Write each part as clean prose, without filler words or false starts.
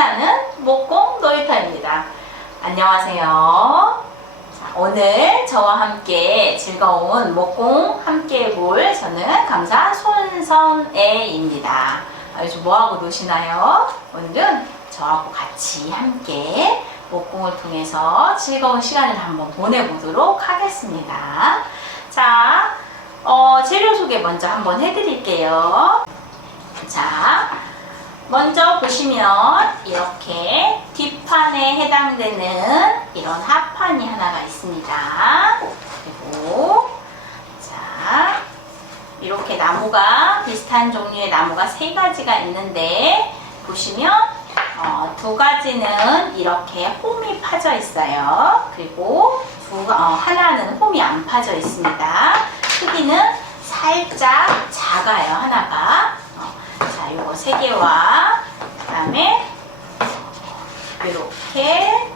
신나는 목공 놀이터입니다. 안녕하세요. 자, 오늘 저와 함께 즐거운 목공 함께 해볼 저는 강사 손선애입니다. 요즘 뭐하고 노시나요? 오늘은 저하고 같이 함께 목공을 통해서 즐거운 시간을 한번 보내보도록 하겠습니다. 자, 재료 소개 먼저 한번 해드릴게요. 자, 먼저 보시면 이렇게 뒷판에 해당되는 이런 합판이 하나가 있습니다. 그리고 자, 이렇게 나무가 비슷한 종류의 나무가 3가지가 있는데 보시면 두 가지는 이렇게 홈이 파져 있어요. 그리고 하나는 홈이 안 파져 있습니다. 크기는 살짝 작아요, 하나가. 자, 요거 3개와 그 다음에 이렇게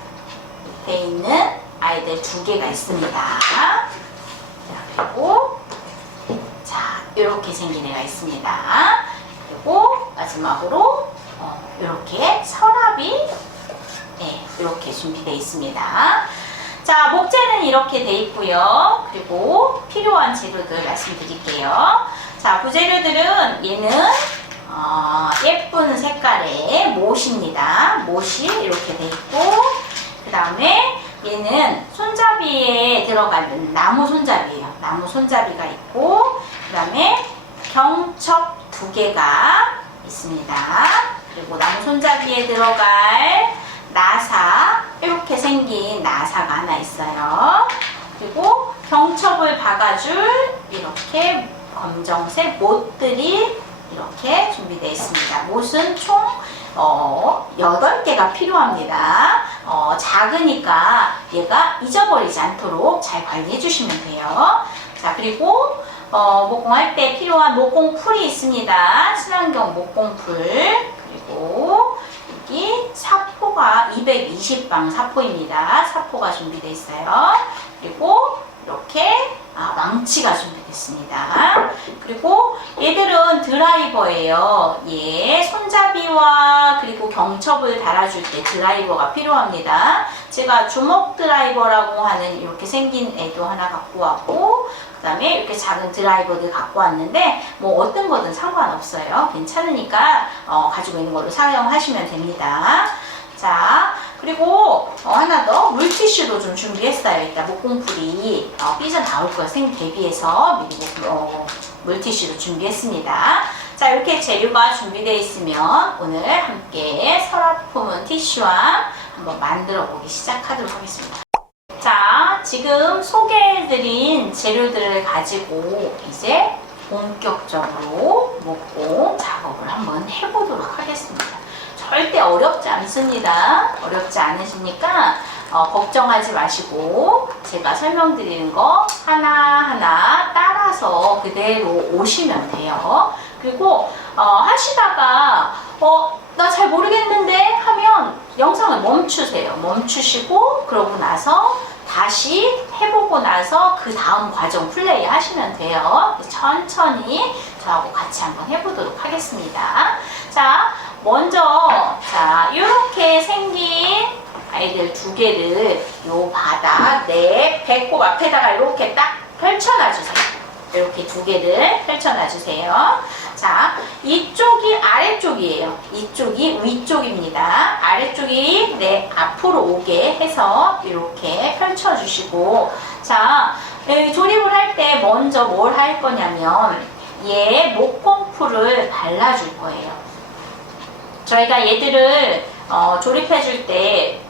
밑에 있는 아이들 2개가 있습니다. 자, 그리고 자, 이렇게 생긴 애가 있습니다. 그리고 마지막으로 이렇게 서랍이 이렇게 준비되어 있습니다. 자, 목재는 이렇게 되어 있고요. 그리고 필요한 재료들 말씀드릴게요. 자, 부재료들은 얘는 예쁜 색깔의 못입니다. 못이 이렇게 되어 있고, 그 다음에 얘는 손잡이에 들어가는 나무 손잡이에요. 나무 손잡이가 있고, 그 다음에 경첩 2개가 있습니다. 그리고 나무 손잡이에 들어갈 나사, 이렇게 생긴 나사가 하나 있어요. 그리고 경첩을 박아줄 이렇게 검정색 못들이 이렇게 준비되어 있습니다. 못은 총 8개가 필요합니다. 작으니까 얘가 잊어버리지 않도록 잘 관리해 주시면 돼요. 자, 그리고 목공할 때 필요한 목공풀이 있습니다. 친환경 목공풀. 그리고 여기 사포가 220방 사포입니다. 사포가 준비되어 있어요. 그리고 이렇게 망치가 준비됐습니다. 그리고 얘들은 드라이버예요. 손잡이와 그리고 경첩을 달아줄 때 드라이버가 필요합니다. 제가 주먹 드라이버라고 하는 이렇게 생긴 애도 하나 갖고 왔고, 그 다음에 이렇게 작은 드라이버들 갖고 왔는데 뭐 어떤 거든 상관없어요. 괜찮으니까 가지고 있는 걸로 사용하시면 됩니다. 자, 그리고 하나 더 물티슈도 좀 준비했어요. 이따 목공풀이 삐져나올 거 대비해서 미리 물티슈도 준비했습니다. 자, 이렇게 재료가 준비되어 있으면 오늘 함께 서랍 품은 티슈와 한번 만들어 보기 시작하도록 하겠습니다. 자, 지금 소개해드린 재료들을 가지고 이제 본격적으로 목공 작업을 한번 해보도록 하겠습니다. 절대 어렵지 않습니다. 어렵지 않으시니까 걱정하지 마시고 제가 설명드리는 거 하나하나 따라서 그대로 오시면 돼요. 그리고 하시다가 나 잘 모르겠는데 하면 영상을 멈추세요. 멈추시고 그러고 나서 다시 해보고 나서 그 다음 과정 플레이 하시면 돼요. 천천히 저하고 같이 한번 해보도록 하겠습니다. 자, 먼저 이렇게 생긴 아이들 2개를 요 바닥 배꼽 앞에다가 이렇게 딱 펼쳐놔주세요. 이렇게 2개를 펼쳐놔주세요. 자, 이쪽이 아래쪽이에요. 이쪽이 위쪽입니다. 아래쪽이 앞으로 오게 해서 이렇게 펼쳐주시고, 자, 조립을 할 때 먼저 뭘 할 거냐면 얘 목공풀을 발라줄 거예요. 저희가 얘들을 조립해 줄 때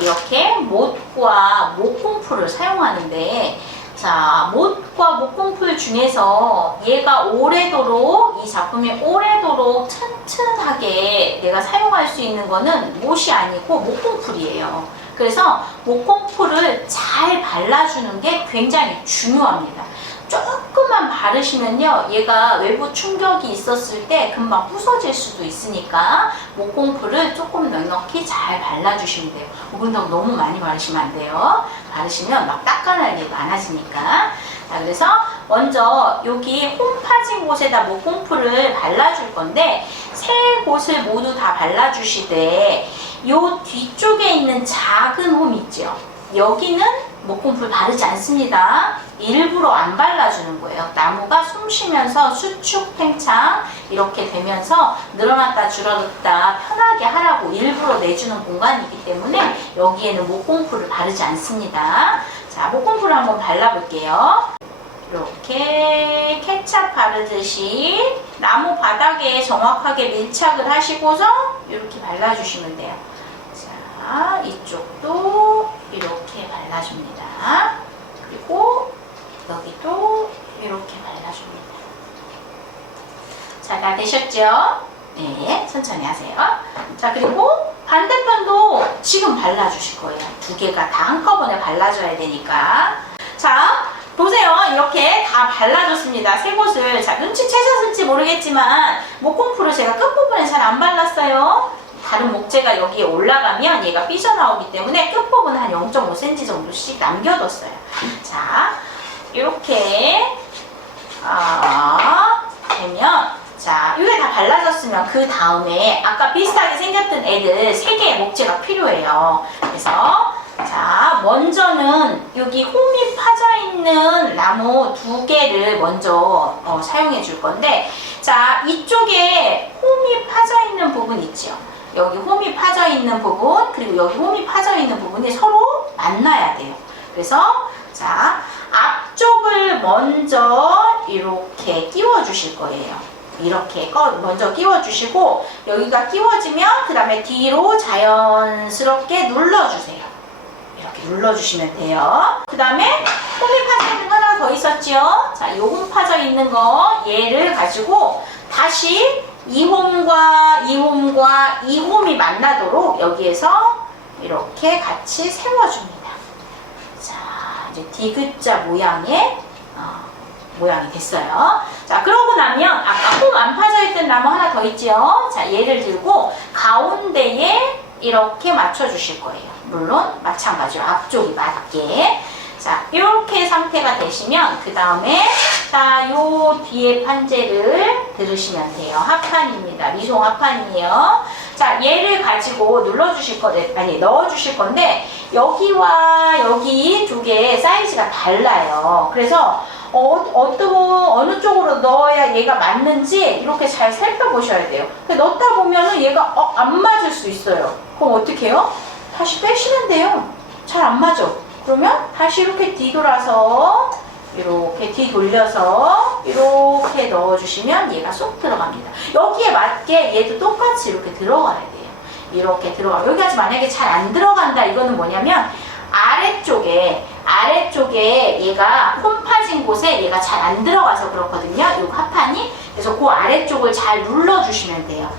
이렇게 못과 목공풀을 사용하는데, 자, 못과 목공풀 중에서 얘가 오래도록 이 작품이 오래도록 튼튼하게 내가 사용할 수 있는 거는 못이 아니고 목공풀이에요. 그래서 목공풀을 잘 발라주는 게 굉장히 중요합니다. 조금만 바르시면요, 얘가 외부 충격이 있었을 때 금방 부서질 수도 있으니까 목공풀을 조금 넉넉히 잘 발라주시면 돼요. 너무 많이 바르시면 안 돼요. 바르시면 막 닦아낼 일이 많아지니까. 자, 그래서 먼저 여기 홈 파진 곳에다 목공풀을 발라줄 건데 세 곳을 모두 다 발라주시되 요 뒤쪽에 있는 작은 홈 있죠? 여기는 목공풀 바르지 않습니다. 일부러 안 발라주는 거예요. 나무가 숨 쉬면서 수축 팽창 이렇게 되면서 늘어났다 줄어들었다 편하게 하라고 일부러 내주는 공간이기 때문에 여기에는 목공풀을 바르지 않습니다. 자, 목공풀을 한번 발라볼게요. 이렇게 케찹 바르듯이 나무 바닥에 정확하게 밀착을 하시고서 이렇게 발라주시면 돼요. 자, 이쪽도 이렇게 발라줍니다. 그리고 여기도 이렇게 발라줍니다. 자, 다 되셨죠? 네, 천천히 하세요. 자, 그리고 반대편도 지금 발라주실 거예요. 두 개가 다 한꺼번에 발라줘야 되니까. 자, 보세요. 이렇게 다 발라줬습니다. 세 곳을. 자, 눈치채셨을지 모르겠지만 목공풀을 제가 끝부분에 잘 안 발랐어요. 다른 목재가 여기에 올라가면 얘가 삐져나오기 때문에 끝부분 한 0.5cm 정도씩 남겨뒀어요. 자, 이렇게 되면 자, 이게 다 발라졌으면 그 다음에 아까 비슷하게 생겼던 애들 3개의 목재가 필요해요. 그래서 자, 먼저는 여기 홈이 파져 있는 나무 2개를 먼저 사용해 줄 건데, 자, 이쪽에 홈이 파져 있는 부분 있죠? 여기 홈이 파져 있는 부분, 그리고 여기 홈이 파져 있는 부분이 서로 만나야 돼요. 그래서 자, 앞쪽을 먼저 이렇게 끼워 주실 거예요. 이렇게 먼저 끼워 주시고, 여기가 끼워지면 그 다음에 뒤로 자연스럽게 눌러주세요. 이렇게 눌러주시면 돼요. 그 다음에 홈이 파져 있는 거 하나 더 있었죠? 자, 요 홈 파져 있는 거 얘를 가지고 다시 이 홈과 이 홈과 이 홈이 만나도록 여기에서 이렇게 같이 세워줍니다. 자, 이제 디귿자 모양의 모양이 됐어요. 자, 그러고 나면 아까 홈 안 파져 있던 나무 하나 더 있죠? 자, 얘를 들고 가운데에 이렇게 맞춰 주실 거예요. 물론 마찬가지로 앞쪽이 맞게. 자, 이렇게 상태가 되시면 그 다음에 자, 요 뒤에 판재를 들으시면 돼요. 합판입니다. 미송 합판이에요. 자, 얘를 가지고 눌러주실 건데, 아니 넣어주실 건데 여기와 여기 두 개 사이즈가 달라요. 그래서 어느 쪽으로 넣어야 얘가 맞는지 이렇게 잘 살펴보셔야 돼요. 넣다 보면은 얘가 안 맞을 수 있어요. 그럼 어떻게 해요? 다시 빼시면 돼요. 잘 안 맞아. 그러면 다시 이렇게 뒤돌아서 이렇게 뒤돌려서 이렇게 넣어주시면 얘가 쏙 들어갑니다. 여기에 맞게 얘도 똑같이 이렇게 들어가야 돼요. 이렇게 들어가. 여기까지 만약에 잘 안 들어간다, 이거는 뭐냐면 아래쪽에 얘가 홈 파진 곳에 얘가 잘 안 들어가서 그렇거든요. 이 합판이. 그래서 그 아래쪽을 잘 눌러주시면 돼요.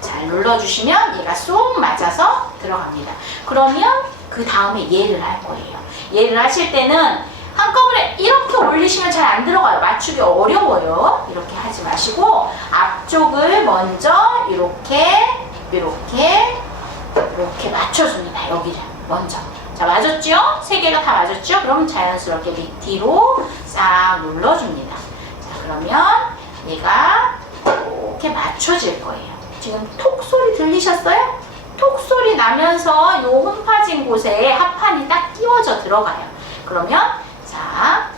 잘 눌러주시면 얘가 쏙 맞아서 들어갑니다. 그러면 그 다음에 얘를 할 거예요. 얘를 하실 때는 한꺼번에 이렇게 올리시면 잘 안 들어가요. 맞추기 어려워요. 이렇게 하지 마시고 앞쪽을 먼저 이렇게 맞춰줍니다. 여기를 먼저. 자, 맞았죠? 3개가 다 맞았죠? 그럼 자연스럽게 밑뒤로 싹 눌러줍니다. 자, 그러면 얘가 이렇게 맞춰질 거예요. 지금 톡 소리 들리셨어요? 톡 소리 나면서 요 홈 파진 곳에 합판이 딱 끼워져 들어가요. 그러면 자,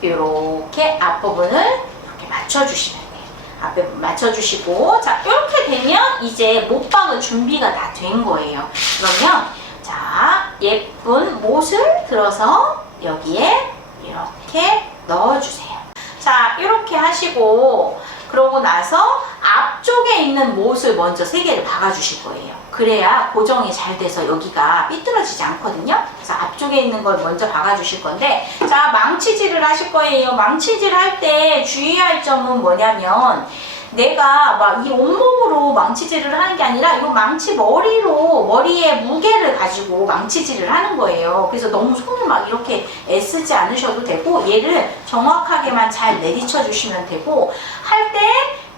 이렇게 앞부분을 이렇게 맞춰주시면 돼요. 앞에 맞춰주시고, 자, 이렇게 되면 이제 못 박을 준비가 다 된 거예요. 그러면 자, 예쁜 못을 들어서 여기에 이렇게 넣어주세요. 자, 이렇게 하시고 그러고 나서 앞쪽에 있는 못을 먼저 3개를 박아주실 거예요. 그래야 고정이 잘 돼서 여기가 삐뚤어지지 않거든요. 그래서 앞쪽에 있는 걸 먼저 박아주실 건데, 자, 망치질을 하실 거예요. 망치질 할 때 주의할 점은 뭐냐면, 내가 막 이 온몸으로 망치질을 하는 게 아니라 이 망치 머리에 무게를 가지고 망치질을 하는 거예요. 그래서 너무 손을 막 이렇게 애쓰지 않으셔도 되고, 얘를 정확하게만 잘 내리쳐 주시면 되고, 할 때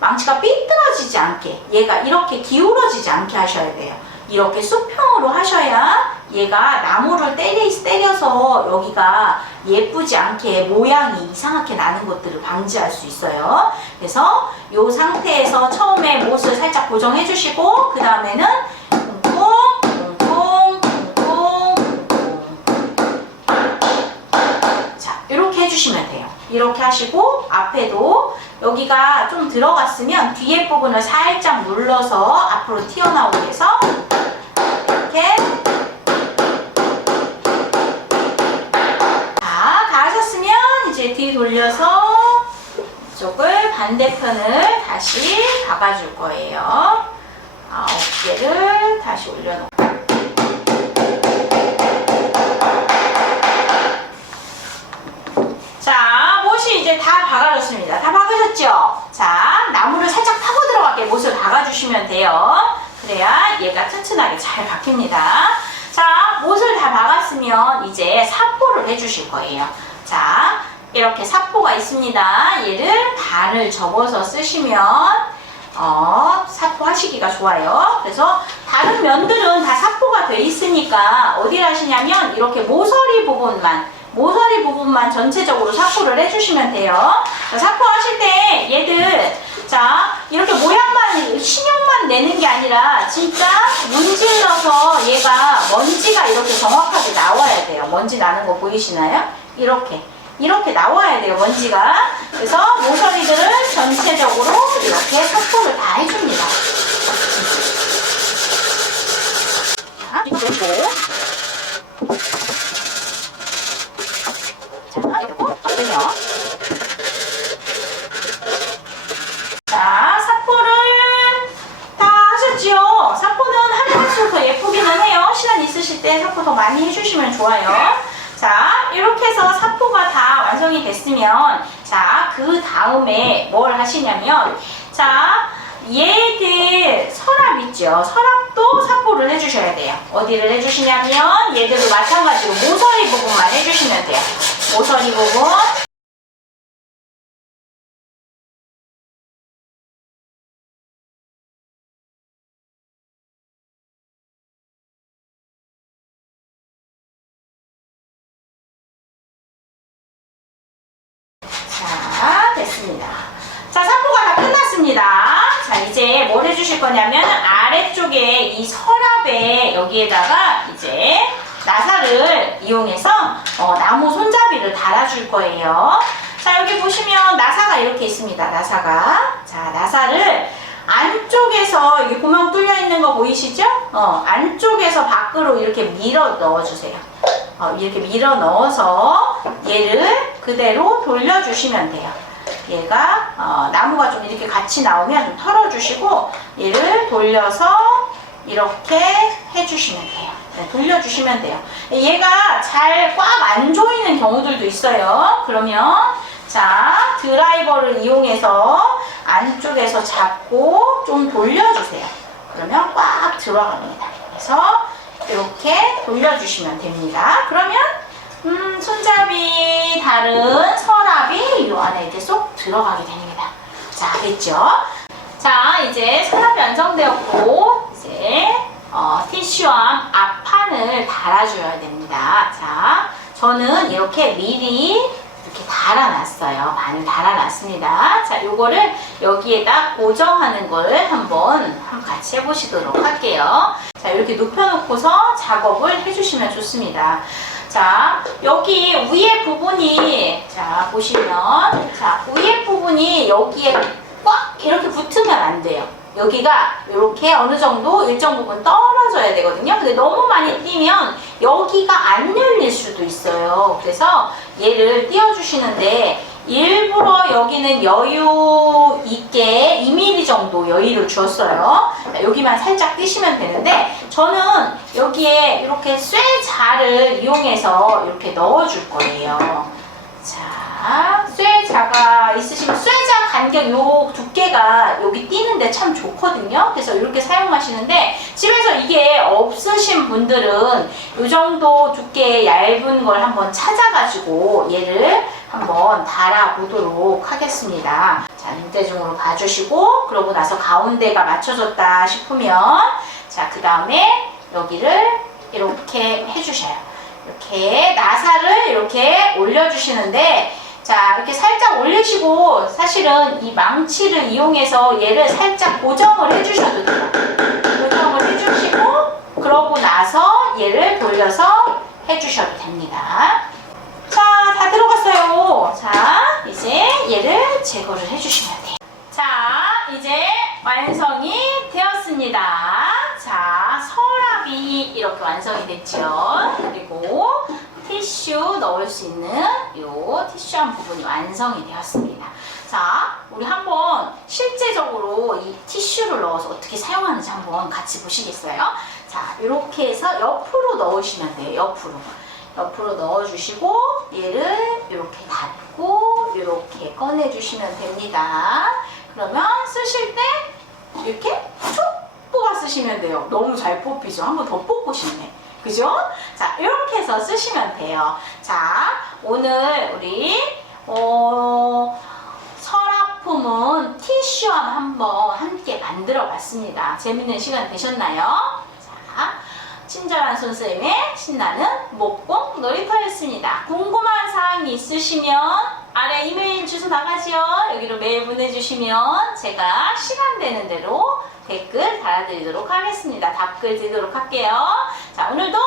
망치가 삐뚤어지지 않게, 얘가 이렇게 기울어지지 않게 하셔야 돼요. 이렇게 수평으로 하셔야 얘가 나무를 때려서 여기가 예쁘지 않게 모양이 이상하게 나는 것들을 방지할 수 있어요. 그래서 이 상태에서 처음에 못을 살짝 고정해 주시고 그 다음에는 쿵쿵 쿵쿵 쿵쿵 쿵쿵. 자, 이렇게 해주시면 돼요. 이렇게 하시고 앞에도 여기가 좀 들어갔으면 뒤에 부분을 살짝 눌러서 앞으로 튀어나오게 해서 이렇게. 이제 뒤 돌려서 이쪽을 반대편을 다시 박아줄 거예요. 9개를 다시 올려놓고. 자, 못이 이제 다 박아졌습니다. 다 박으셨죠? 자, 나무를 살짝 타고 들어가게 못을 박아주시면 돼요. 그래야 얘가 튼튼하게 잘 박힙니다. 자, 못을 다 박았으면 이제 사포를 해주실 거예요. 자, 이렇게 사포가 있습니다. 얘를 반을 접어서 쓰시면 사포 하시기가 좋아요. 그래서 다른 면들은 다 사포가 돼 있으니까 어디를 하시냐면 이렇게 모서리 부분만 전체적으로 사포를 해주시면 돼요. 자, 사포 하실 때 얘들 자 이렇게 모양만 신형만 내는 게 아니라 진짜 문질러서 얘가 먼지가 이렇게 정확하게 나와야 돼요. 먼지 나는 거 보이시나요? 이렇게 나와야 돼요, 먼지가. 그래서 모서리들을 전체적으로 이렇게 사포를 다 해줍니다. 자, 이거 놓고. 자, 이렇게 넣으세요. 자, 사포를 다 하셨지요? 사포는 하면 할수록 더 예쁘기는 해요. 시간 있으실 때 사포 더 많이 해주시면 좋아요. 자, 이렇게 해서 사포가 다 완성이 됐으면 자, 그 다음에 뭘 하시냐면 자, 얘들 서랍 있죠? 서랍도 사포를 해주셔야 돼요. 어디를 해주시냐면 얘들도 마찬가지로 모서리 부분만 해주시면 돼요. 모서리 부분. 자, 됐습니다. 자, 사포가 다 끝났습니다. 자, 이제 뭘 해주실 거냐면 아래쪽에 이 서랍에 여기에다가 이제 나사를 이용해서 나무 손잡이를 달아줄 거예요. 자, 여기 보시면 나사가 이렇게 있습니다. 나사가. 자, 나사를 안쪽에서 여기 구멍 뚫려 있는 거 보이시죠? 안쪽에서 밖으로 이렇게 밀어 넣어주세요. 이렇게 밀어 넣어서 얘를 그대로 돌려주시면 돼요. 얘가 나무가 좀 이렇게 같이 나오면 좀 털어주시고 얘를 돌려서 이렇게 해주시면 돼요. 네, 돌려주시면 돼요. 얘가 잘 꽉 안 조이는 경우들도 있어요. 그러면 자, 드라이버를 이용해서 안쪽에서 잡고 좀 돌려주세요. 그러면 꽉 들어갑니다. 그래서 이렇게 돌려주시면 됩니다. 그러면 손잡이 다른 서랍이 이 안에 이렇게 쏙 들어가게 됩니다. 자, 됐죠? 자, 이제 서랍이 완성되었고 이제 티슈암 앞판을 달아줘야 됩니다. 자, 저는 이렇게 미리 이렇게 달아놨어요. 반을 달아놨습니다. 자, 요거를 여기에다 고정하는 걸 한번 같이 해보시도록 할게요. 자, 이렇게 눕혀놓고서 작업을 해주시면 좋습니다. 자, 여기 위에 부분이, 자, 보시면, 자, 위에 부분이 여기에 꽉 이렇게 붙으면 안 돼요. 여기가 이렇게 어느 정도 일정 부분 떨어져야 되거든요. 근데 너무 많이 띄면 여기가 안 열릴 수도 있어요. 그래서 얘를 띄워주시는데 일부러 여기는 여유 있게 2mm 정도 여유를 주었어요. 자, 여기만 살짝 띄시면 되는데 저는 여기에 이렇게 쇠자를 이용해서 이렇게 넣어줄 거예요. 자, 쇠자가 있으시면 쇠자 간격 요 두께가 여기 띄는데 참 좋거든요. 그래서 이렇게 사용하시는데 집에서 이게 없으신 분들은 이 정도 두께의 얇은 걸 한번 찾아가지고 얘를 한번 달아보도록 하겠습니다. 자, 눈대중으로 봐주시고 그러고 나서 가운데가 맞춰졌다 싶으면 자, 그 다음에 여기를 이렇게 해주셔요. 이렇게 나사를 이렇게 올려주시는데, 자, 이렇게 살짝 올리시고, 사실은 이 망치를 이용해서 얘를 살짝 고정을 해주셔도 돼요. 고정을 해주시고, 그러고 나서 얘를 돌려서 해주셔도 됩니다. 자, 다 들어갔어요. 자, 이제 얘를 제거를 해주시면 돼요. 자, 이제 완성이 되었습니다. 자, 서랍이 이렇게 완성이 됐죠. 그리고 티슈 넣을 수 있는 요 티슈한 부분이 완성이 되었습니다. 자, 우리 한번 실제적으로 이 티슈를 넣어서 어떻게 사용하는지 한번 같이 보시겠어요? 자, 이렇게 해서 옆으로 넣으시면 돼요. 옆으로 넣어주시고 얘를 이렇게 닫고 이렇게 꺼내주시면 됩니다. 그러면 쓰실 때 이렇게 툭 뽑아 쓰시면 돼요. 너무 잘 뽑히죠? 한번 더 뽑고 싶네. 그죠? 자, 이렇게 해서 쓰시면 돼요. 자, 오늘 우리 서랍품은 티슈함 한번 함께 만들어 봤습니다. 재밌는 시간 되셨나요? 자, 친절한 손쌤의 신나는 목공 놀이터였습니다. 궁금한 사항이 있으시면 아래 이메일 주소 나가지요. 여기로 메일 보내주시면 제가 시간 되는 대로 댓글 달아드리도록 하겠습니다. 답글 드리도록 할게요. 자, 오늘도